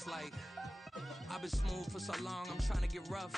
It's like I've been smooth for so long, I'm trying to get rough.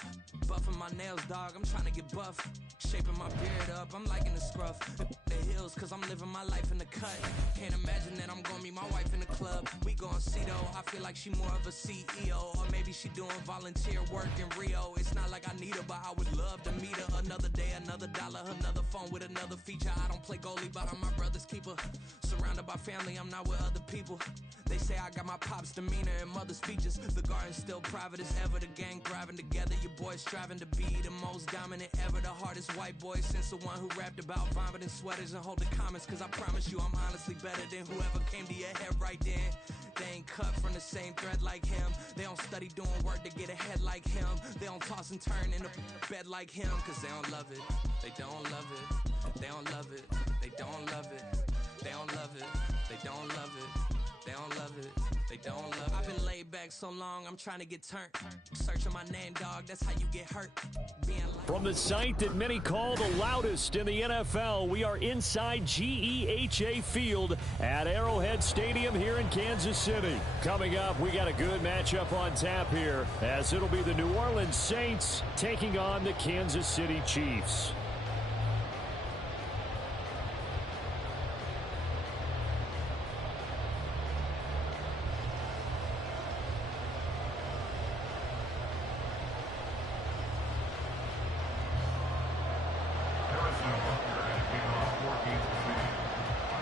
Buffing my nails, dog, I'm trying to get buff. Shaping my beard up, I'm liking the scruff. The hills, cause I'm living my life in the cut. Can't imagine that I'm gonna meet my wife in the club. We gon' see though, I feel like she more of a CEO. Or maybe she doing volunteer work in Rio. It's not like I need her, but I would love to meet her. Another day, another dollar, another phone with another feature. I don't play goalie, but I'm my brother's keeper. Surrounded by family, I'm not with other people. They say I got my pop's demeanor and mother's features. The garden's still private as ever, the gang thriving together. Your boys striving to be the most dominant ever. The hardest white boy since the one who rapped about vomiting sweaters and holding comments. Cause I promise you I'm honestly better than whoever came to your head right then. They ain't cut from the same thread like him. They don't study doing work to get ahead like him. They don't toss and turn in a bed like him. Cause they don't love it, they don't love it. They don't love it, they don't love it. They don't love it, they don't love it. They don't love it, they don't love it. I've been laid back so long, I'm trying to get turned. Searching my name, dog, that's how you get hurt. From the site that many call the loudest in the NFL, we are inside GEHA Field at Arrowhead Stadium here in Kansas City. Coming up, we got a good matchup on tap here, as it'll be the New Orleans Saints taking on the Kansas City Chiefs.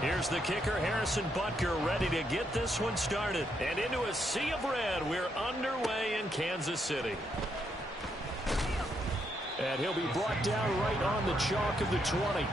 Here's the kicker, Harrison Butker, ready to get this one started. And into a sea of red, we're underway in Kansas City. And he'll be brought down right on the chalk of the 20.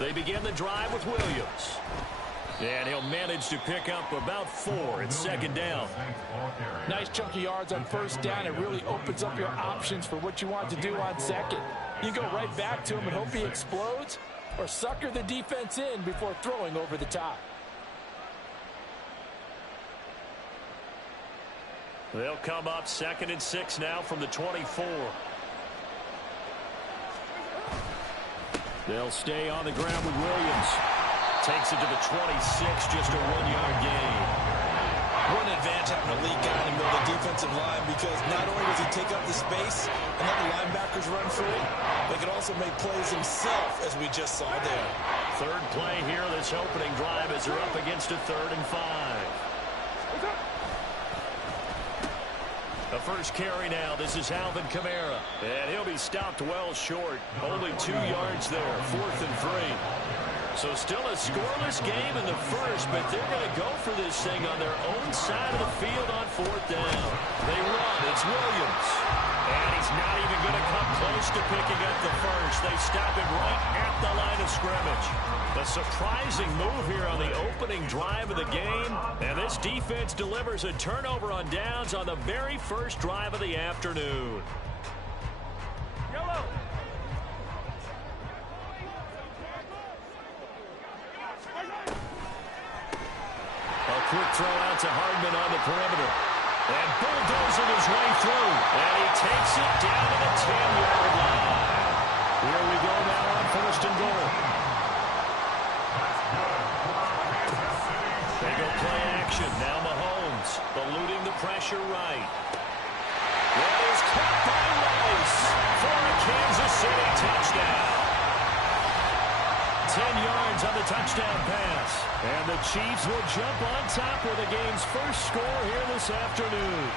They begin the drive with Williams. And he'll manage to pick up about 4. It's second down. Nice chunk of yards on first down. It really opens up your options for what you want to do on second. You go right back to him and hope he explodes, or sucker the defense in before throwing over the top. They'll come up 2nd and 6 now from the 24. They'll stay on the ground with Williams. Takes it to the 26, just a 1-yard gain. What an advantage having a lead guy in the middle of the defensive line, because not only does he take up the space and let the linebackers run free, but he can also make plays himself, as we just saw there. Third play here, this opening drive, as they're up against a 3rd and 5. The first carry now, this is Alvin Kamara. And he'll be stopped well short. Only 2 yards there, 4th and 3. So still a scoreless game in the first, but they're going to go for this thing on their own side of the field on 4th down. They run, it's Williams. And he's not even going to come close to picking up the first. They stop him right at the line of scrimmage. A surprising move here on the opening drive of the game. And this defense delivers a turnover on downs on the very first drive of the afternoon. Yellow. A quick throw out to Hardman on the perimeter. And bulldozing his way through. And he takes it down to the 10-yard line. Here we go now on 1st and goal. They go play action. Now Mahomes eluding the pressure right. That is caught by Rice for a Kansas City touchdown. 10 yards on the touchdown pass. And the Chiefs will jump on top with the game's first score here this afternoon.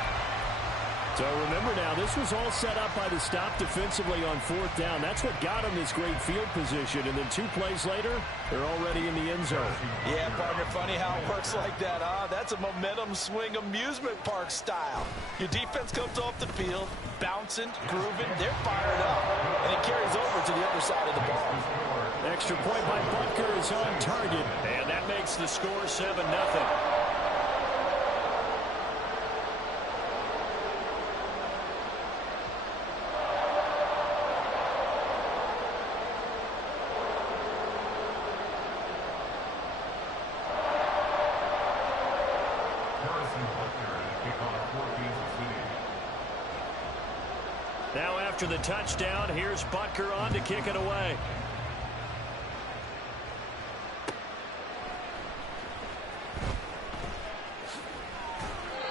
So remember now, this was all set up by the stop defensively on 4th down. That's what got them this great field position. And then 2 plays later, they're already in the end zone. Yeah, partner, funny how it works like that, huh? That's a momentum swing amusement park style. Your defense comes off the field, bouncing, grooving, they're fired up. And it carries over to the other side of the ball. Extra point by Butker is on target. And that makes the score 7-0. after the touchdown. Here's Butker on to kick it away.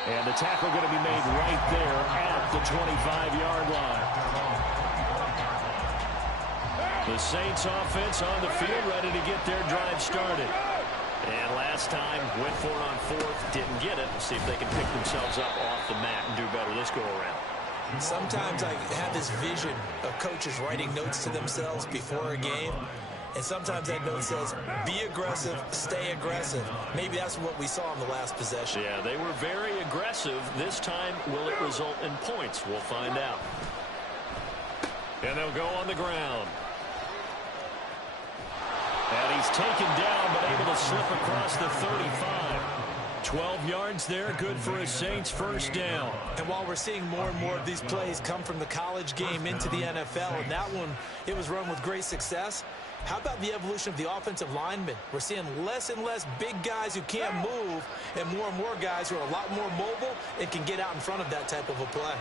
And the tackle going to be made right there at the 25-yard line. The Saints offense on the field, ready to get their drive started. And last time, went for it on fourth, didn't get it. See if they can pick themselves up off the mat and do better this go-around. Sometimes I have this vision of coaches writing notes to themselves before a game. And sometimes that note says, be aggressive, stay aggressive. Maybe that's what we saw in the last possession. Yeah, they were very aggressive. This time, will it result in points? We'll find out. And they'll go on the ground. And he's taken down, but able to slip across the 35. 12 yards there, good for a Saints first down. And while we're seeing more and more of these plays come from the college game into the NFL, and that one, it was run with great success, how about the evolution of the offensive linemen? We're seeing less and less big guys who can't move and more guys who are a lot more mobile and can get out in front of that type of a play.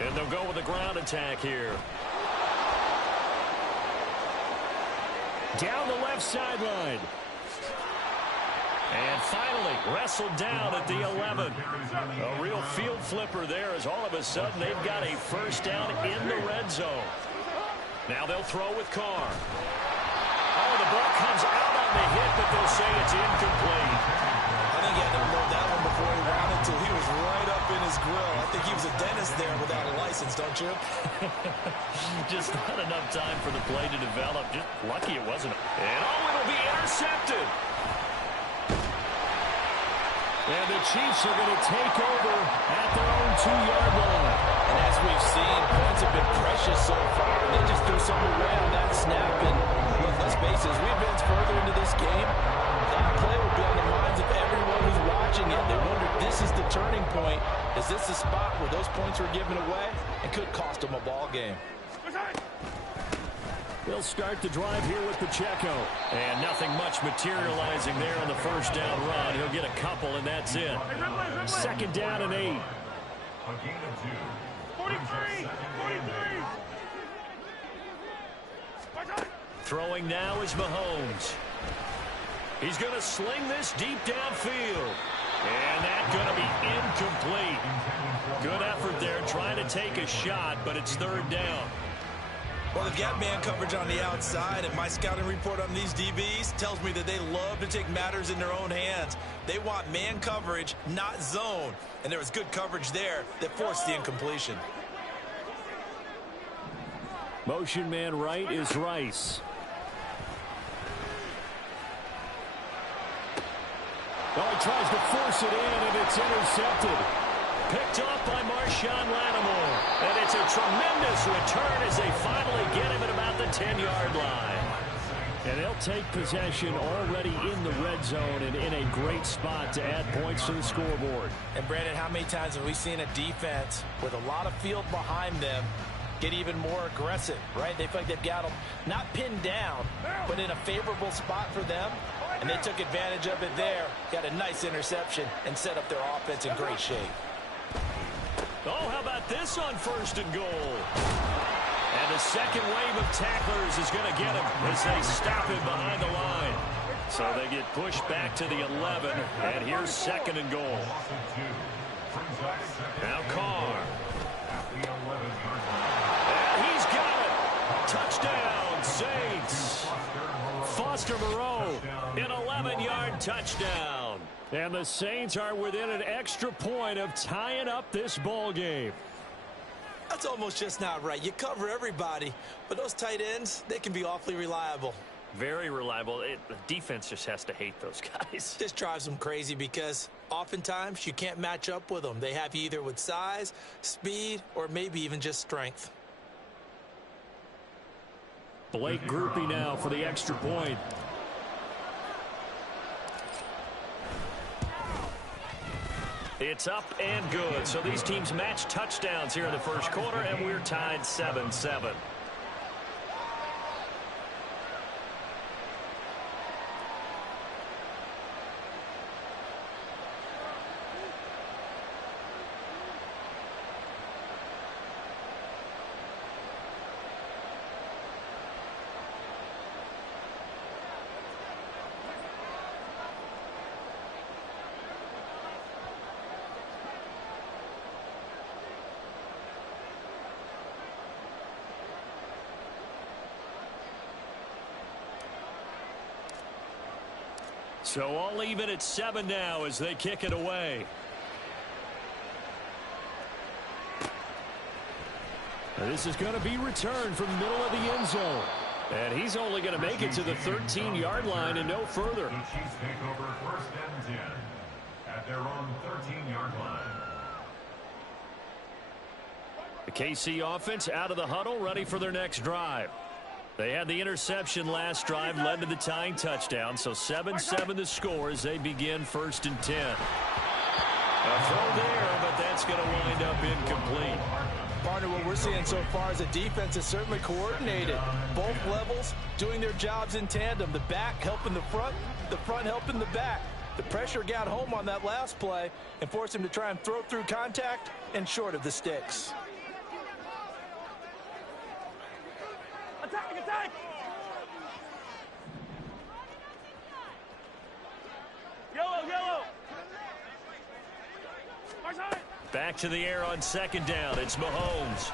And they'll go with a ground attack here. Down the left sideline. And finally wrestled down at the 11. A real field flipper there as all of a sudden they've got a first down in the red zone. Now they'll throw with Carr. Oh, the ball comes out on the hit, but they'll say it's incomplete. I think he had to load that one before he ran it, he was right up in his grill. I think he was a dentist there without a license, don't you? Just not enough time for the play to develop. Just lucky it wasn't. And it'll be intercepted. And the Chiefs are going to take over at their own 2-yard line. And as we've seen, points have been precious so far. They just threw some away on that snap. And look, let's face it, as we advance further into this game, that play will be on the minds of everyone who's watching it. They wonder if this is the turning point. Is this the spot where those points were given away? It could cost them a ball game. They'll start the drive here with Pacheco. And nothing much materializing there on the first down run. He'll get a couple, and that's it. Second down and 8. 43! Throwing now is Mahomes. He's going to sling this deep downfield. And that's going to be incomplete. Good effort there trying to take a shot, but it's third down. Well, they've got man coverage on the outside, and my scouting report on these DBs tells me that they love to take matters in their own hands. They want man coverage, not zone. And there was good coverage there that forced the incompletion. Motion man right is Rice. Oh, he tries to force it in, and it's intercepted. Picked off by Marshawn Lattimore. And it's a tremendous return as they finally get him at about the 10-yard line. And they'll take possession already in the red zone and in a great spot to add points to the scoreboard. And, Brandon, how many times have we seen a defense with a lot of field behind them get even more aggressive, right? They feel like they've got them not pinned down, but in a favorable spot for them. And they took advantage of it there, got a nice interception, and set up their offense in great shape. Oh, how about this on first and goal? And the second wave of tacklers is going to get him as they stop him behind the line. So they get pushed back to the 11, and here's second and goal. Now Carr. And he's got it. Touchdown, Saints. Foster Moreau, an 11-yard touchdown. And the Saints are within an extra point of tying up this ball game. That's almost just not right. You cover everybody, but those tight ends, they can be awfully reliable. Very reliable. The defense just has to hate those guys. This drives them crazy because oftentimes you can't match up with them. They have you either with size, speed, or maybe even just strength. Blake Groupie now for the extra point. It's up and good. So these teams match touchdowns here in the first quarter, and we're tied 7-7. So all even at 7 now as they kick it away. This is going to be returned from the middle of the end zone. And he's only going to make it to the 13-yard line and no further. The Chiefs take over 1st and 10 at their own 13-yard line. The KC offense out of the huddle, ready for their next drive. They had the interception last drive, led to the tying touchdown. So 7-7 the score as they begin 1st and 10. A throw there, but that's going to wind up incomplete. Partner, what we're seeing so far is the defense is certainly coordinated. Both levels doing their jobs in tandem. The back helping the front helping the back. The pressure got home on that last play and forced him to try and throw through contact and short of the sticks. Attack, attack! Yellow, yellow! Back to the air on 2nd down. It's Mahomes.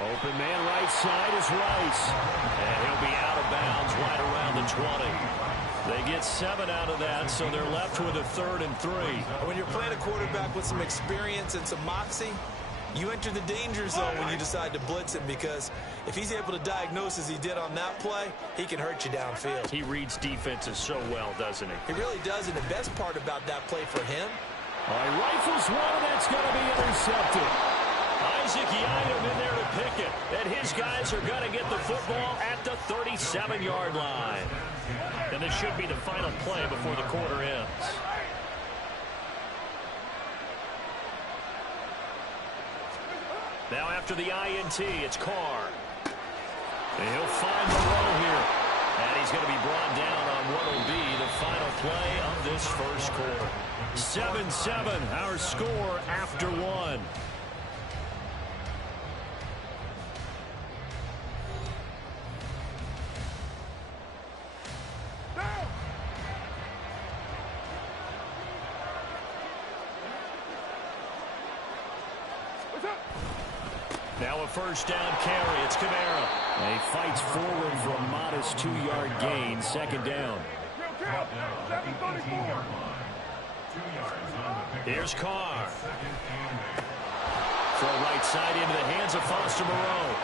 Open man right side is Rice. And he'll be out of bounds right around the 20. They get 7 out of that, so they're left with a 3rd and 3. When you're playing a quarterback with some experience and some moxie, you enter the danger zone when you decide to blitz him, because if he's able to diagnose as he did on that play, he can hurt you downfield. He reads defenses so well, doesn't he? He really does, and the best part about that play for him, All right, rifles one, that's going to be intercepted. Isaac Yiadom in there to pick it. And his guys are going to get the football at the 37-yard line. And this should be the final play before the quarter ends. Now after the INT, it's Carr. And he'll find the row here. And he's going to be brought down on what will be the final play of this first quarter. 7-7, our score after 1. Now a 1st down carry. It's Kamara. And he fights forward for a modest 2-yard gain. 2nd down. Here's Carr. Throw right side into the hands of Foster Moreau.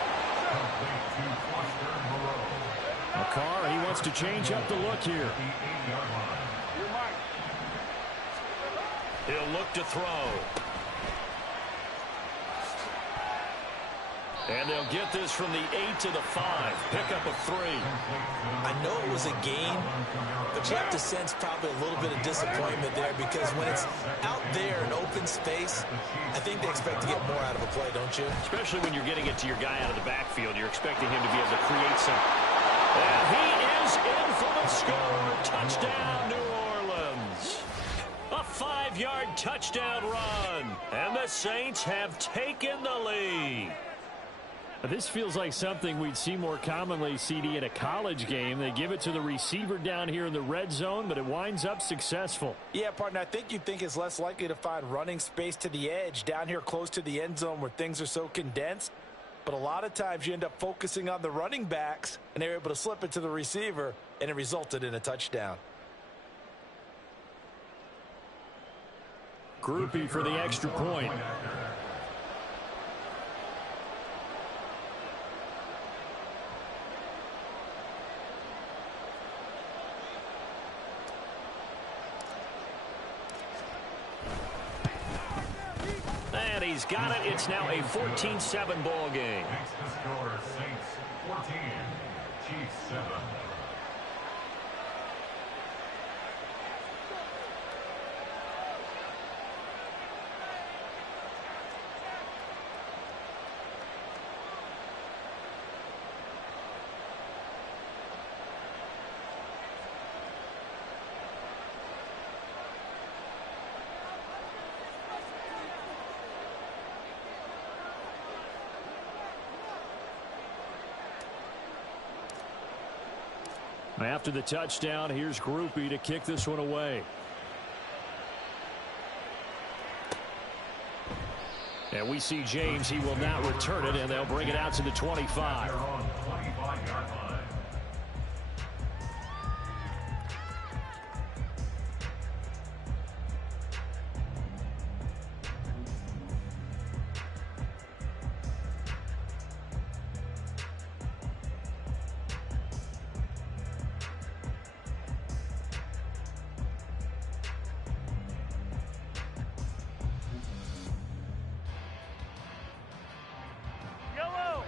Carr, he wants to change up the look here. He'll look to throw. And they'll get this from the 8 to the 5. Pick up of 3. I know it was a gain, but you have to sense probably a little bit of disappointment there, because when it's out there in open space, I think they expect to get more out of a play, don't you? Especially when you're getting it to your guy out of the backfield. You're expecting him to be able to create some. And he is in for the score. Touchdown, New Orleans. A 5-yard touchdown run. And the Saints have taken the lead. This feels like something we'd see more commonly, CD, in a college game. They give it to the receiver down here in the red zone, but it winds up successful. Yeah, partner, I think you'd think it's less likely to find running space to the edge down here close to the end zone where things are so condensed. But a lot of times you end up focusing on the running backs, and they're able to slip it to the receiver, and it resulted in a touchdown. Groupie for the extra point. And he's got it. It's now a 14-7 ball game. Makes the score Saints 14, Chiefs 7. After the touchdown, here's Groupie to kick this one away. And we see James. He will not return it, and they'll bring it out to the 25. They're on 25-yard line.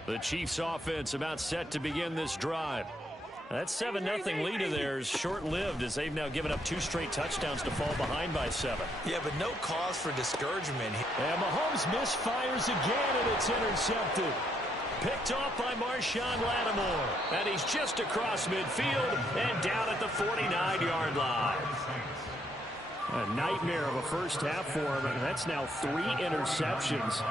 The Chiefs offense about set to begin this drive. That 7-0 lead of theirs short-lived as they've now given up 2 straight touchdowns to fall behind by 7. Yeah, but no cause for discouragement. And Mahomes misfires again, and it's intercepted. Picked off by Marshawn Lattimore. And he's just across midfield and down at the 49-yard line. A nightmare of a first half for him, and that's now 3 interceptions.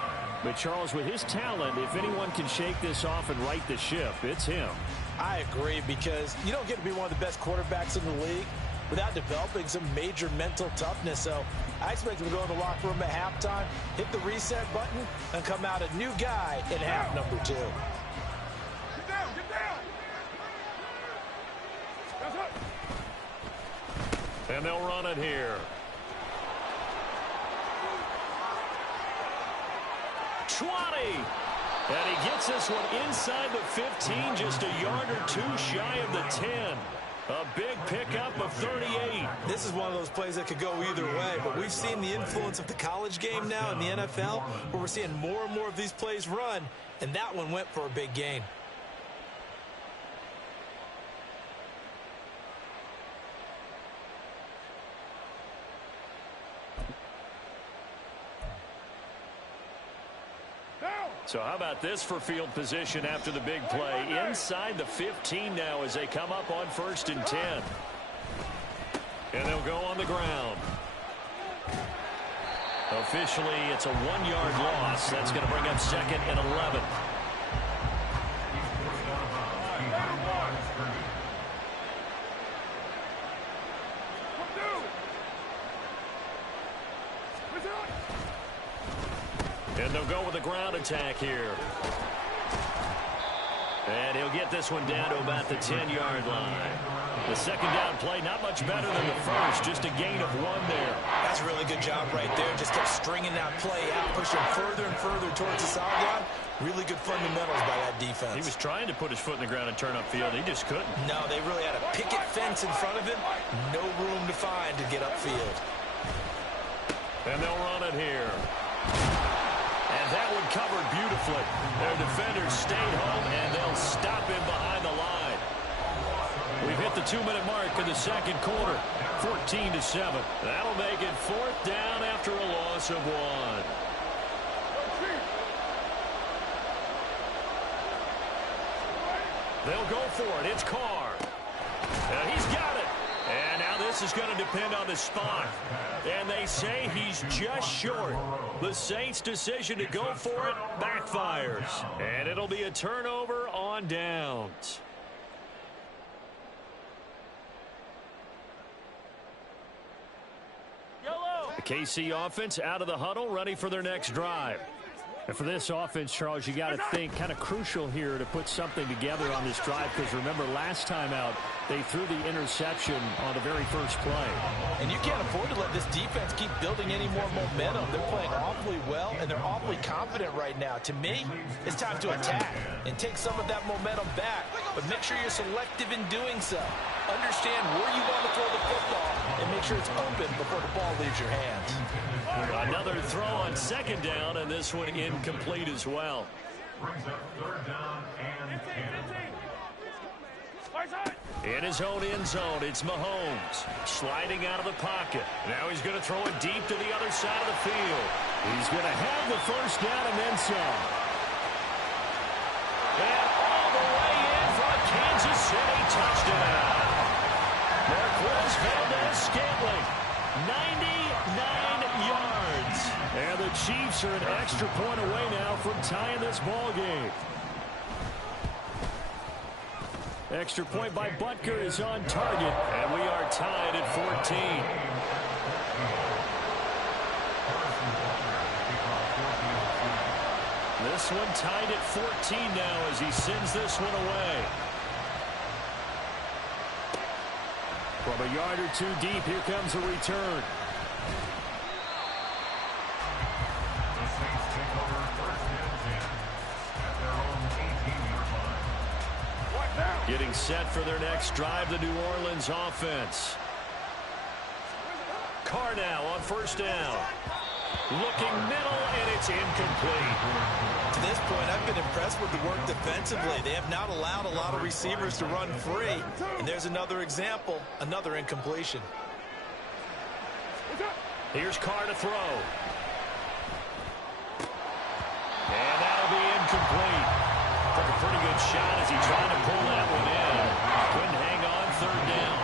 But, Charles, with his talent, if anyone can shake this off and right the ship, it's him. I agree, because you don't get to be one of the best quarterbacks in the league without developing some major mental toughness. So I expect him to go in the locker room at halftime, hit the reset button, and come out a new guy in half number 2. Get down, get down. And they'll run it here. 20. And he gets this one inside the 15, just a yard or 2 shy of the 10. A big pickup of 38. This is one of those plays that could go either way, but we've seen the influence of the college game now in the NFL, where we're seeing more and more of these plays run, and that one went for a big gain. So how about this for field position after the big play? Inside the 15 now as they come up on 1st and 10. And they'll go on the ground. Officially, it's a 1-yard loss. That's going to bring up 2nd and 11. And they'll go with a ground attack here. And he'll get this one down to about the 10-yard line. The second down play, not much better than the first, just a gain of 1 there. That's a really good job right there. Just kept stringing that play out, pushing further and further towards the sideline. Really good fundamentals by that defense. He was trying to put his foot in the ground and turn upfield. He just couldn't. No, they really had a picket fence in front of him. No room to find to get upfield. And they'll run it here. And that one covered beautifully. Their defenders stayed home, and they'll stop him behind the line. We've hit the 2-minute mark in the second quarter, 14-7. That'll make it 4th down after a loss of 1. They'll go for it. It's Carr. And he's got it. And now this is going to depend on the spot. And they say he's just short. The Saints' decision to go for it backfires. And it'll be a turnover on downs. The KC offense out of the huddle, ready for their next drive. And for this offense, Charles, you got to think kind of crucial here to put something together on this drive, because remember last time out they threw the interception on the very first play. And you can't afford to let this defense keep building any more momentum. They're playing awfully well, and they're awfully confident right now. To me, it's time to attack and take some of that momentum back, but make sure you're selective in doing so. Understand where you want to throw the football and make sure it's open before the ball leaves your hands. Another throw on 2nd down, and this one incomplete as well. Brings up 3rd down and 10. In his own end zone, it's Mahomes sliding out of the pocket. Now he's going to throw it deep to the other side of the field. He's going to have the 1st down and then some. And all the way in for a Kansas City touchdown. Marquez Valdez-Scantling, 99 yards. And the Chiefs are an extra point away now from tying this ball game. Extra point by Butker is on target, and we are tied at 14. This one tied at 14 now as he sends this one away. From a yard or 2 deep, here comes a return. The Saints take over 1st and 10 at their own 18-yard line. Getting set for their next drive, the New Orleans offense. Carr now on 1st down. Looking middle, and it's incomplete. To this point, I've been impressed with the work defensively. They have not allowed a lot of receivers to run free. And there's another example, another incompletion. Here's Carr to throw. And that'll be incomplete. Took a pretty good shot as he tried to pull that one in. Couldn't hang on, third down.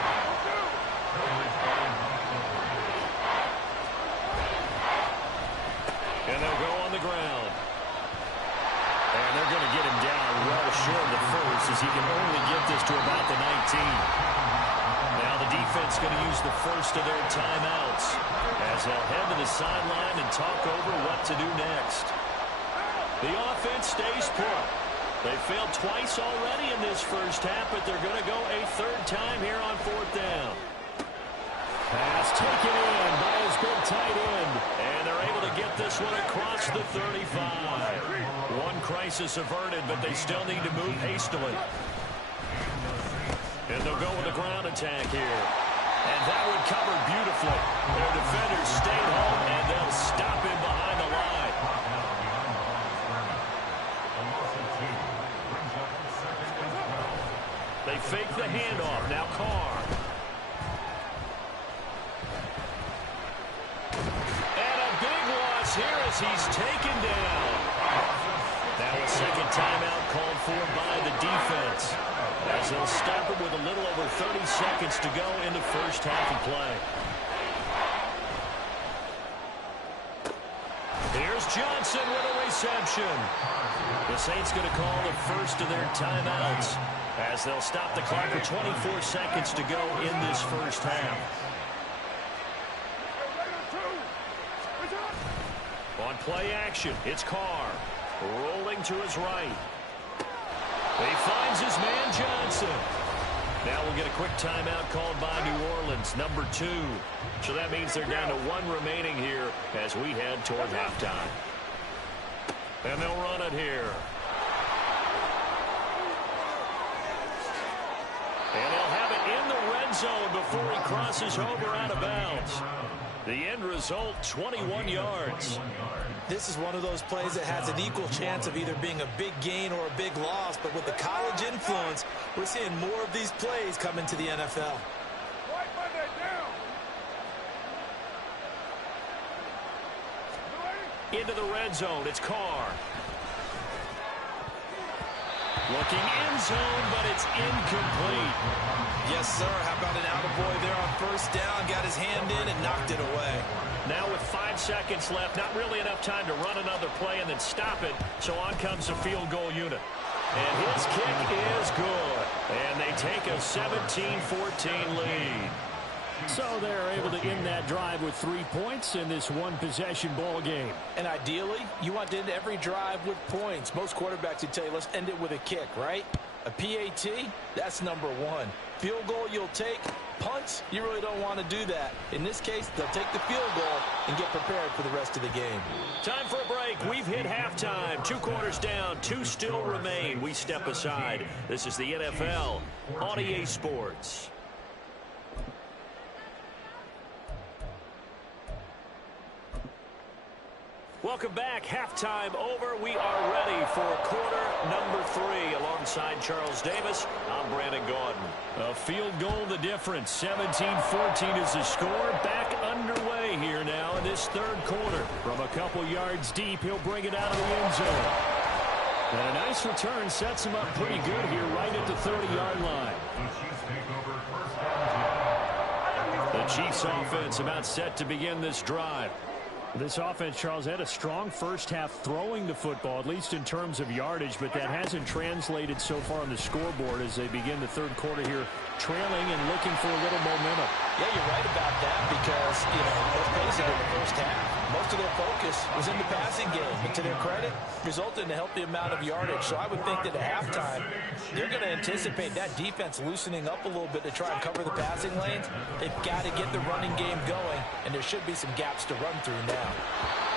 And they'll go on the ground. And they're going to get him down well short of the first as he can only get this to about the 19. Now the defense going to use the first of their timeouts as they'll head to the sideline and talk over what to do next. The offense stays put. They failed twice already in this first half, but they're going to go a third time here on fourth down. Pass taken in by his big tight end. And they're able to get this one across the 35. One crisis averted, but they still need to move hastily. And they'll go with a ground attack here. And that one covered beautifully. Their defenders stayed home, and they'll stop him behind the line. They fake the handoff. Now Carr. Here as he's taken down. Now a second timeout called for by the defense as they'll stop it with a little over 30 seconds to go in the first half of play. Here's Johnson with a reception. The Saints going to call the first of their timeouts as they'll stop the clock with 24 seconds to go in this first half. On play action, it's Carr. Rolling to his right. He finds his man Johnson. Now we'll get a quick timeout called by New Orleans, number 2. So that means they're down to 1 remaining here as we head toward halftime. And they'll run it here. And they'll have it in the red zone before he crosses over out of bounds. The end result, 21 yards. This is one of those plays that has an equal chance of either being a big gain or a big loss, but with the college influence, we're seeing more of these plays come into the NFL. Into the red zone, it's Carr. Looking end zone, but it's incomplete. Yes, sir. How about an attaboy there on first down? Got his hand in and knocked it away. Now with 5 seconds left, not really enough time to run another play and then stop it. So on comes the field goal unit. And his kick is good. And they take a 17-14 lead. So they're able to end that drive with 3 points in this one-possession ball game. And ideally, you want to end every drive with points. Most quarterbacks would tell you, let's end it with a kick, right? A PAT, that's number 1. Field goal you'll take. Punts, you really don't want to do that. In this case, they'll take the field goal and get prepared for the rest of the game. Time for a break. We've hit halftime. 2 quarters down, 2 still remain. We step aside. This is the NFL on EA Sports. Welcome back. Halftime over. We are ready for quarter number 3. Alongside Charles Davis, I'm Brandon Gaudin. A field goal the difference. 17-14 is the score. Back underway here now in this third quarter. From a couple yards deep, he'll bring it out of the end zone. And a nice return sets him up pretty good here right at the 30-yard line. The Chiefs offense about set to begin this drive. This offense, Charles, had a strong first half throwing the football, at least in terms of yardage, but that hasn't translated so far on the scoreboard as they begin the third quarter here, trailing and looking for a little momentum. Yeah, you're right about that because, let's face it, in the first half, most of their focus was in the passing game. And to their credit, resulted in a healthy amount of yardage. So I would think that at halftime, they're going to anticipate that defense loosening up a little bit to try and cover the passing lanes. They've got to get the running game going, and there should be some gaps to run through now.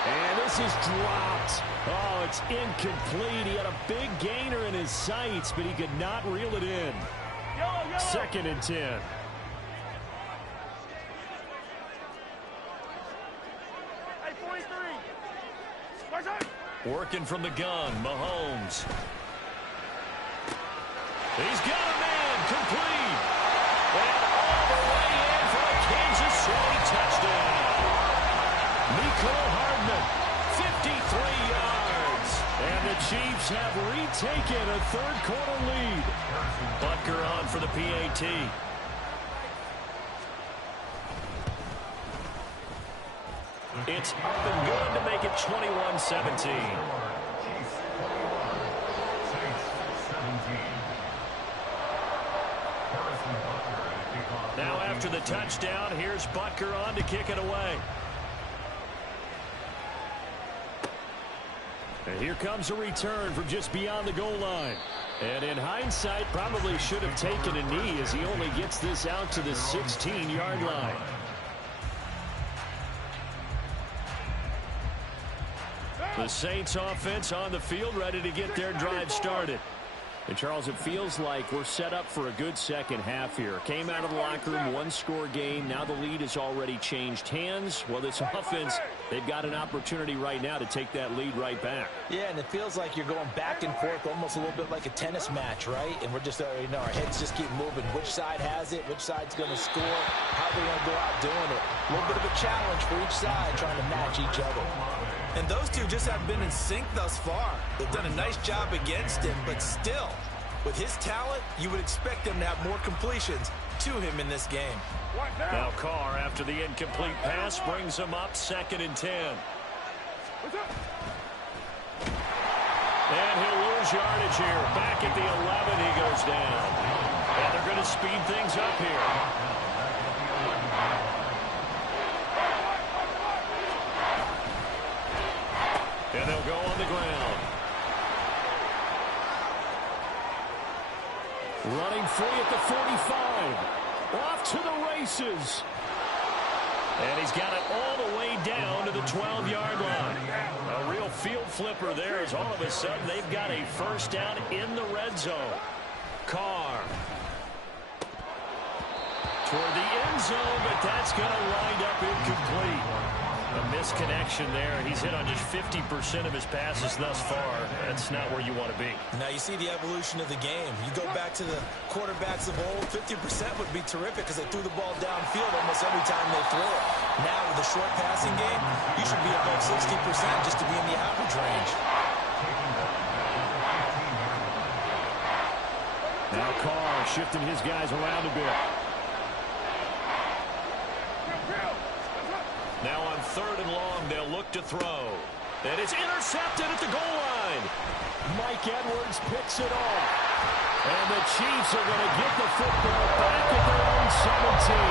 And this is dropped. Oh, it's incomplete. He had a big gainer in his sights, but he could not reel it in. 2nd and 10. Hey, 43. Working from the gun, Mahomes. He's got a man, complete. And all the way in for a Kansas City touchdown. Mecole Hardman, 53 yards. And the Chiefs have retaken a third-quarter lead. Butker on for the PAT. It's up and good to make it 21-17. Now after the touchdown, here's Butker on to kick it away. And here comes a return from just beyond the goal line. And in hindsight, probably should have taken a knee as he only gets this out to the 16-yard line. The Saints offense on the field, ready to get their drive started. And, Charles, it feels like we're set up for a good second half here. Came out of the locker room, one-score game. Now the lead has already changed hands. Well, this offense, they've got an opportunity right now to take that lead right back. Yeah, and it feels like you're going back and forth almost a little bit like a tennis match, right? And we're just, our heads just keep moving. Which side has it? Which side's going to score? How are they going to go out doing it? A little bit of a challenge for each side trying to match each other. And those two just haven't been in sync thus far. They've done a nice job against him, but still, with his talent, you would expect them to have more completions to him in this game. Now Carr, after the incomplete pass, brings him up 2nd and 10. And he'll lose yardage here. Back at the 11, he goes down. And they're going to speed things up here. And they'll go on the ground. Running free at the 45. Off to the races. And he's got it all the way down to the 12-yard line. A real field flipper there as all of a sudden they've got a first down in the red zone. Carr. Toward the end zone, but that's going to wind up incomplete. A misconnection there. He's hit on just 50% of his passes thus far. That's not where you want to be. Now you see the evolution of the game. You go back to the quarterbacks of old, 50% would be terrific because they threw the ball downfield almost every time they threw it. Now with the short passing game, you should be above 60% just to be in the average range. Now Carr shifting his guys around a bit. Now on 3rd and long, they'll look to throw. And it's intercepted at the goal line. Mike Edwards picks it off. And the Chiefs are going to get the football back at their own 17.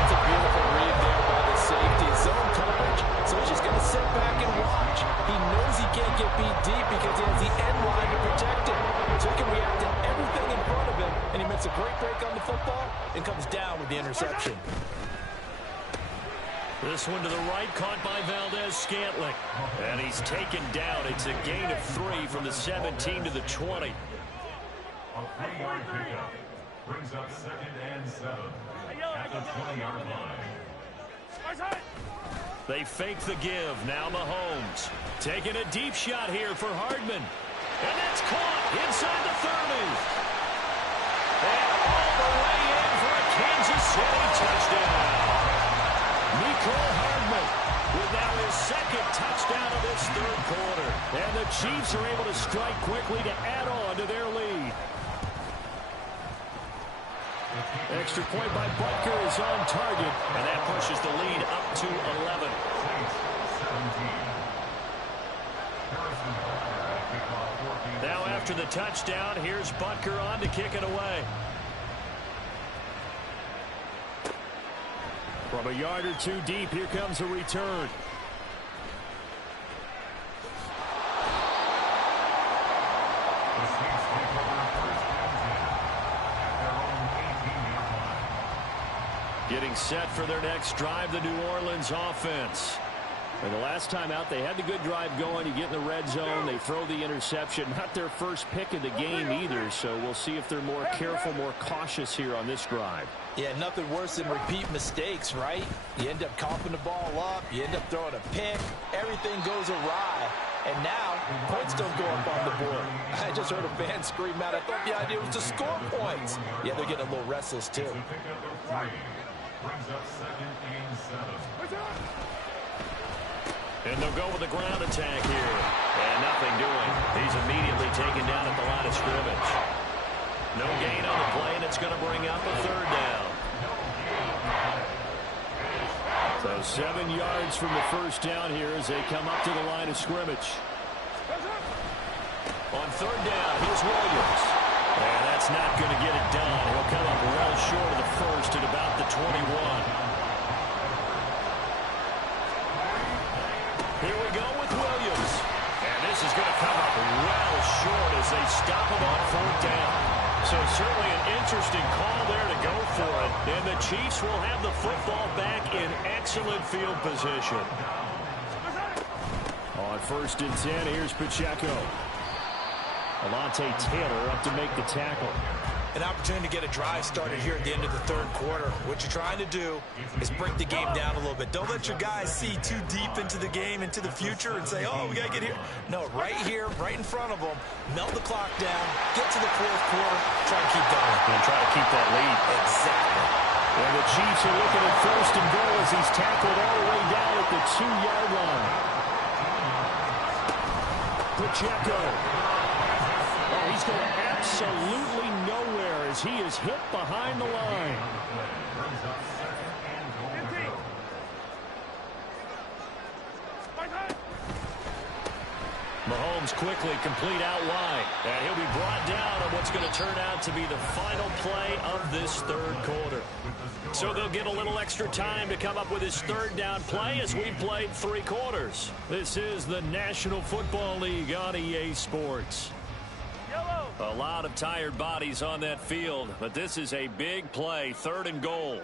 That's a beautiful read there by the safety. Zone coverage, so he's just going to sit back and watch. He knows he can't get beat deep because he has the end line to protect him. So he can react to everything in front of him. And he makes a great break on the football and comes down with the interception. This one to the right, caught by Valdez-Scantling. And he's taken down. It's a gain of 3 from the 17 to the 20. A 3-yard pickup brings up 2nd and 7 at the 20-yard line. They fake the give. Now Mahomes taking a deep shot here for Hardman. And that's caught inside the 30. And all the way in for a Kansas City touchdown. Mecole Hardman with now his 2nd touchdown of this 3rd quarter. And the Chiefs are able to strike quickly to add on to their lead. Extra point by Butker is on target. And that pushes the lead up to 11. Now after the touchdown, here's Butker on to kick it away. From a yard or two deep, here comes a return. Getting set for their next drive, the New Orleans offense. And the last time out, they had the good drive going. You get in the red zone, they throw the interception. Not their first pick of the game either, so we'll see if they're more careful, more cautious here on this drive. Yeah, nothing worse than repeat mistakes, right? You end up coughing the ball up, you end up throwing a pick, everything goes awry. And now, points don't go up on the board. I just heard a fan scream out. I thought the idea was to score points. Yeah, they're getting a little restless, too. And they'll go with the ground attack here. And nothing doing. He's immediately taken down at the line of scrimmage. No gain on the play, and it's going to bring up a third down. So 7 yards from the first down here as they come up to the line of scrimmage. On third down, here's Williams. And that's not going to get it done. He'll come up well short of the first at about the 21. Here we go with Williams. And this is going to come up well short as they stop him on fourth down. So certainly an interesting call there to go for it. And the Chiefs will have the football back in excellent field position. On 1st and 10, here's Pacheco. Alontae Taylor up to make the tackle. An opportunity to get a drive started here at the end of the third quarter. What you're trying to do is break the game down a little bit. Don't let your guys see too deep into the game, into the future, and say, oh, we got to get here. No, right here, right in front of them, melt the clock down, get to the fourth quarter, try to keep going. And try to keep that lead. Exactly. And the Chiefs are looking at 1st and goal as he's tackled all the way down at the 2-yard line. Pacheco. Oh, he's going absolutely nowhere as he is hit behind the line. Mahomes quickly complete out wide. And he'll be brought down on what's going to turn out to be the final play of this third quarter. So they'll get a little extra time to come up with his third down play as we played 3 quarters. This is the National Football League on EA Sports. A lot of tired bodies on that field, but this is a big play, 3rd and goal.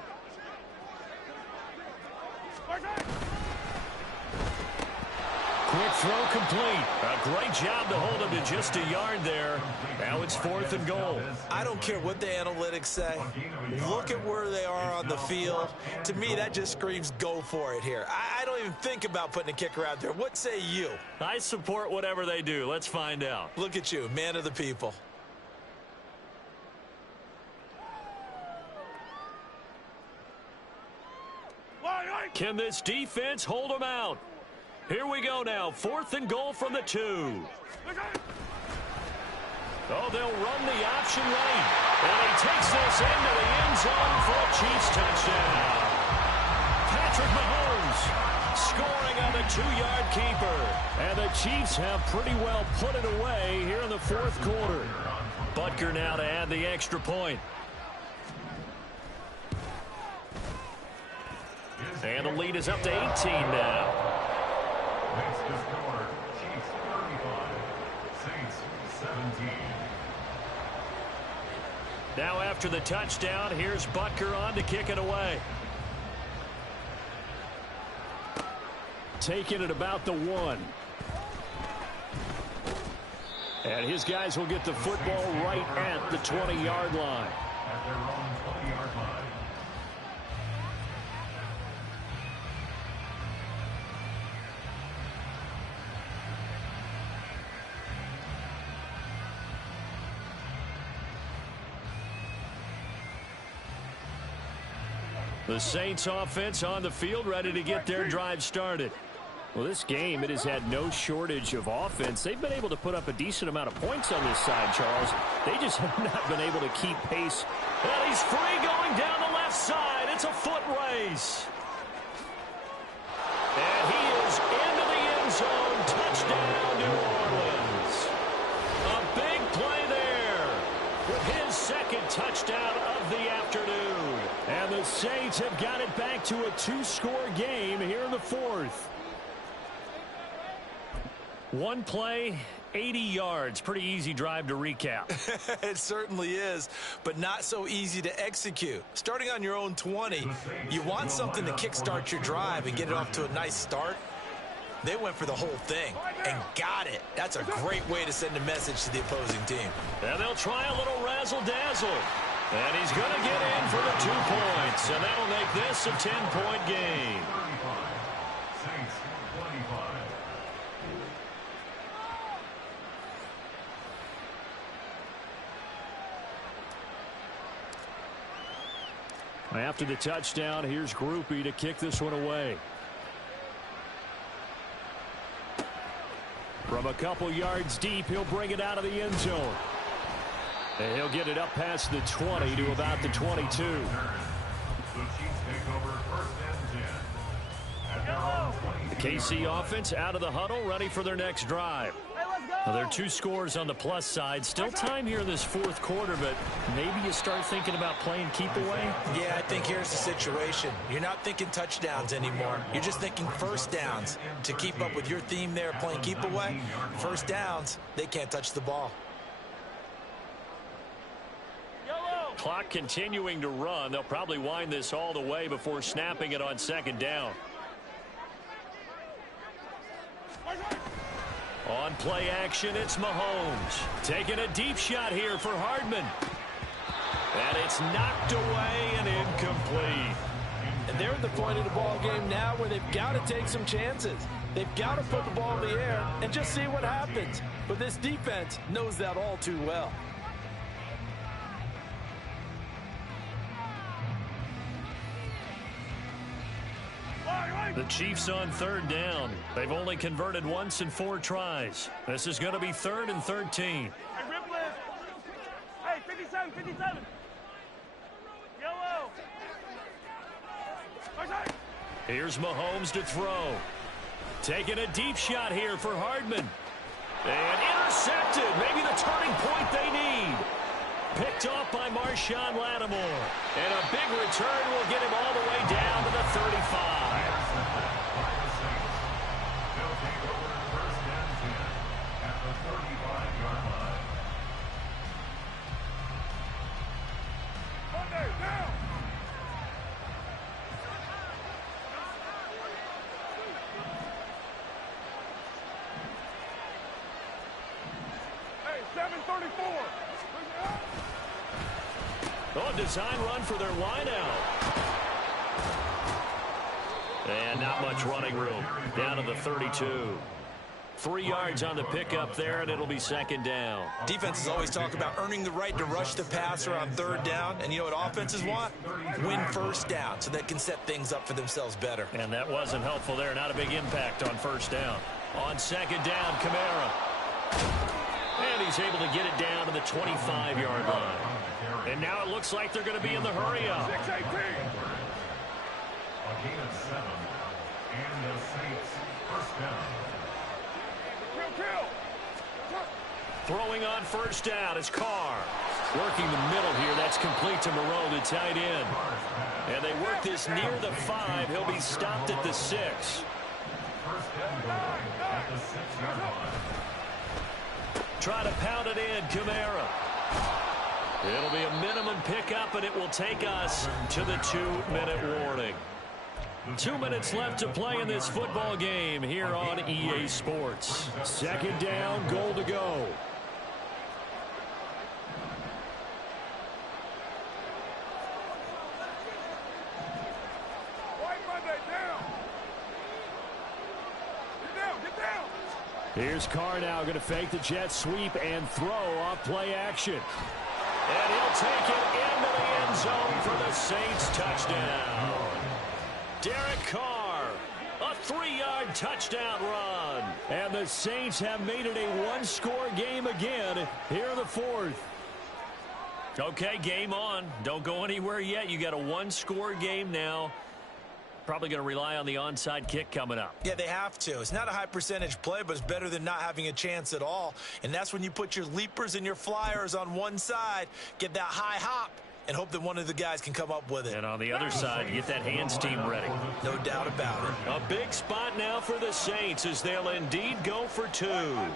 Quick throw complete. A great job to hold him to just a yard there. Now it's 4th and goal. I don't care what the analytics say. Look at where they are on the field. To me, that just screams go for it here. I don't even think about putting a kicker out there. What say you? I support whatever they do. Let's find out. Look at you, man of the people. Can this defense hold them out? Here we go now. 4th and goal from the 2. Oh, they'll run the option lane. And he takes this into the end zone for a Chiefs touchdown. Patrick Mahomes scoring on the 2-yard keeper. And the Chiefs have pretty well put it away here in the 4th quarter. Butker now to add the extra point. And the lead is up to 18 now. Next to score, Chiefs 35, Saints 17. Now after the touchdown, here's Butker on to kick it away. Taking it about the 1. And his guys will get the football right at the 20-yard line. At their own 20-yard line. The Saints offense on the field, ready to get their drive started. Well, this game, it has had no shortage of offense. They've been able to put up a decent amount of points on this side, Charles. They just have not been able to keep pace. And he's free going down the left side. It's a foot race. And he is into the end zone. Touchdown, New Orleans. A big play there with his 2nd touchdown of the afternoon. And the Saints have got it back to a 2-score game here in the 4th. One play, 80 yards. Pretty easy drive to recap. It certainly is, but not so easy to execute. Starting on your own 20, you want something to kickstart your drive and get it off to a nice start. They went for the whole thing and got it. That's a great way to send a message to the opposing team. And they'll try a little razzle-dazzle. And he's going to get in for the 2 points. And that'll make this a 10-point game. 35, Saints 25. After the touchdown, here's Groupie to kick this one away. From a couple yards deep, he'll bring it out of the end zone. And he'll get it up past the 20 to about the 22. The Chiefs take over first and 10. At their own 20. The KC offense out of the huddle, ready for their next drive. Now, there are 2 scores on the plus side. Still time here in this fourth quarter, but maybe you start thinking about playing keep away? Yeah, I think here's the situation. You're not thinking touchdowns anymore. You're just thinking first downs. To keep up with your theme there, playing keep away, first downs, they can't touch the ball. Clock continuing to run. They'll probably wind this all the way before snapping it on second down. On play action, it's Mahomes. Taking a deep shot here for Hardman. And it's knocked away and incomplete. And they're at the point of the ball game now where they've got to take some chances. They've got to put the ball in the air and just see what happens. But this defense knows that all too well. The Chiefs on third down. They've only converted once in 4 tries. This is going to be 3rd and 13. Hey, 57, 57. Yellow. Here's Mahomes to throw. Taking a deep shot here for Hardman. And intercepted. Maybe the turning point they need. Picked off by Marshawn Lattimore. And a big return will get him all the way down to the 35. They'll take over first and 10 at the 35-yard line. Monday, down. Hey, 734. Oh, design run for their wideout. And not much running room. Down to the 32. 3 yards on the pickup there, and it'll be second down. Defenses always talk about earning the right to rush the passer on third down. And you know what offenses want? Win first down so they can set things up for themselves better. And that wasn't helpful there. Not a big impact on first down. On second down, Kamara. And he's able to get it down to the 25-yard line. And now it looks like they're going to be in the hurry-up. 618. A gain of 7. And the Saints first down. Kill. Throwing on first down is Carr. Working the middle here. That's complete to Moreau, the tight end. And they work this near the 5. He'll be stopped at the 6. First and goal at the 6-yard line. Try to pound it in, Kamara. It'll be a minimum pickup, and it will take us to the 2-minute warning. 2 minutes left to play in this football game here on EA Sports. Second down, goal to go. White Monday, down. Get down. Here's Carr now going to fake the jet sweep and throw off play action. And he'll take it into the end zone for the Saints touchdown. Derek Carr, a 3-yard touchdown run. And the Saints have made it a 1-score game again here in the fourth. Okay, game on. Don't go anywhere yet. You got a 1-score game now. Probably going to rely on the onside kick coming up. Yeah, they have to. It's not a high percentage play, but it's better than not having a chance at all. And that's when you put your leapers and your flyers on one side, get that high hop, and hope that one of the guys can come up with it. And on the other side, you get that hands team ready. No doubt about it. A big spot now for the Saints as they'll indeed go for 2. And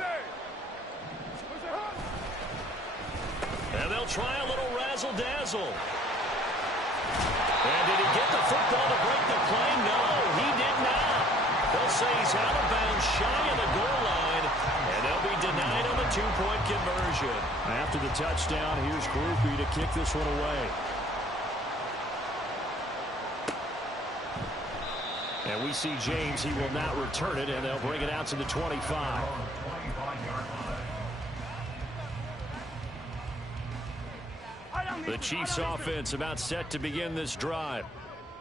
they'll try a little razzle-dazzle. And did he get the football to break the play? No, he did not. They'll say he's out of bounds shy of the goal line, and they'll be denied on the 2-point conversion. After the touchdown, here's Groupie to kick this one away. And we see James. He will not return it, and they'll bring it out to the 25. The Chiefs offense about set to begin this drive.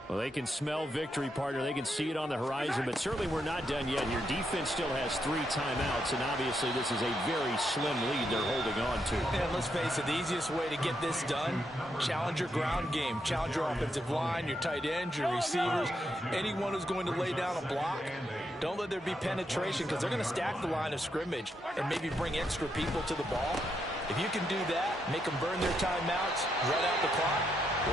Well, they can smell victory, partner. They can see it on the horizon, but certainly we're not done yet here. Defense still has 3 timeouts, and obviously this is a very slim lead they're holding on to. And let's face it, the easiest way to get this done, challenge your ground game. Challenge your offensive line, your tight ends, your receivers, anyone who's going to lay down a block. Don't let there be penetration because they're going to stack the line of scrimmage and maybe bring extra people to the ball. If you can do that, make them burn their timeouts, run out the clock,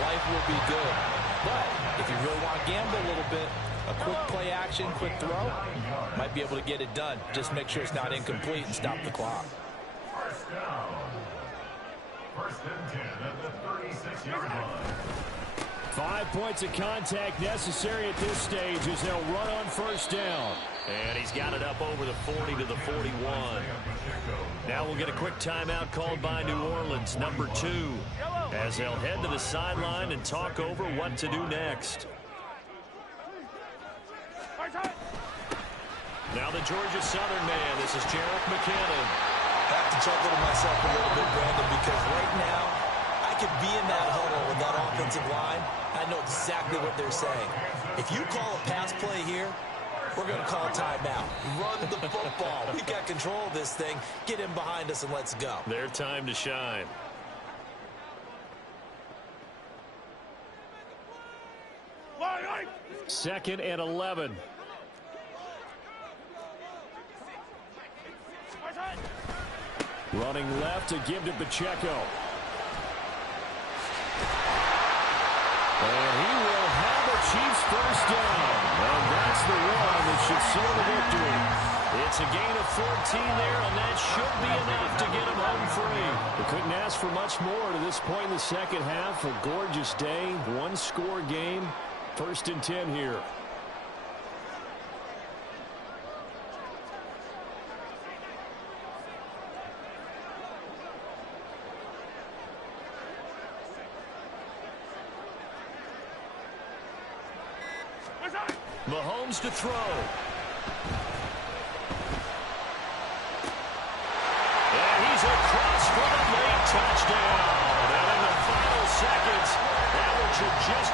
life will be good. But if you really want to gamble a little bit, a quick play action, quick throw, might be able to get it done. Just make sure it's not incomplete and stop the clock. First down. First and 10 at the 36-yard line. 5 points of contact necessary at this stage as they'll run on first down. And he's got it up over the 40 to the 41. Now we'll get a quick timeout called by New Orleans, number 2, as they'll head to the sideline and talk over what to do next. Now the Georgia Southern man, this is Jerick McKinnon. I have to chuckle to myself a little bit, Brandon, because right now I could be in that huddle with that offensive line. I know exactly what they're saying. If you call a pass play here, we're going to call timeout. Run the football. We got control of this thing. Get him behind us and let's go. Their time to shine. Second and 11. Running left to give to Pacheco. And he will have a Chiefs first down. And that's the one that should seal the victory. It's a gain of 14 there, and that should be enough to get him home free. We couldn't ask for much more to this point in the second half. A gorgeous day, one-score game. First and 10 here. Mahomes to throw. And he's across for the late touchdown. And in the final seconds, that one should just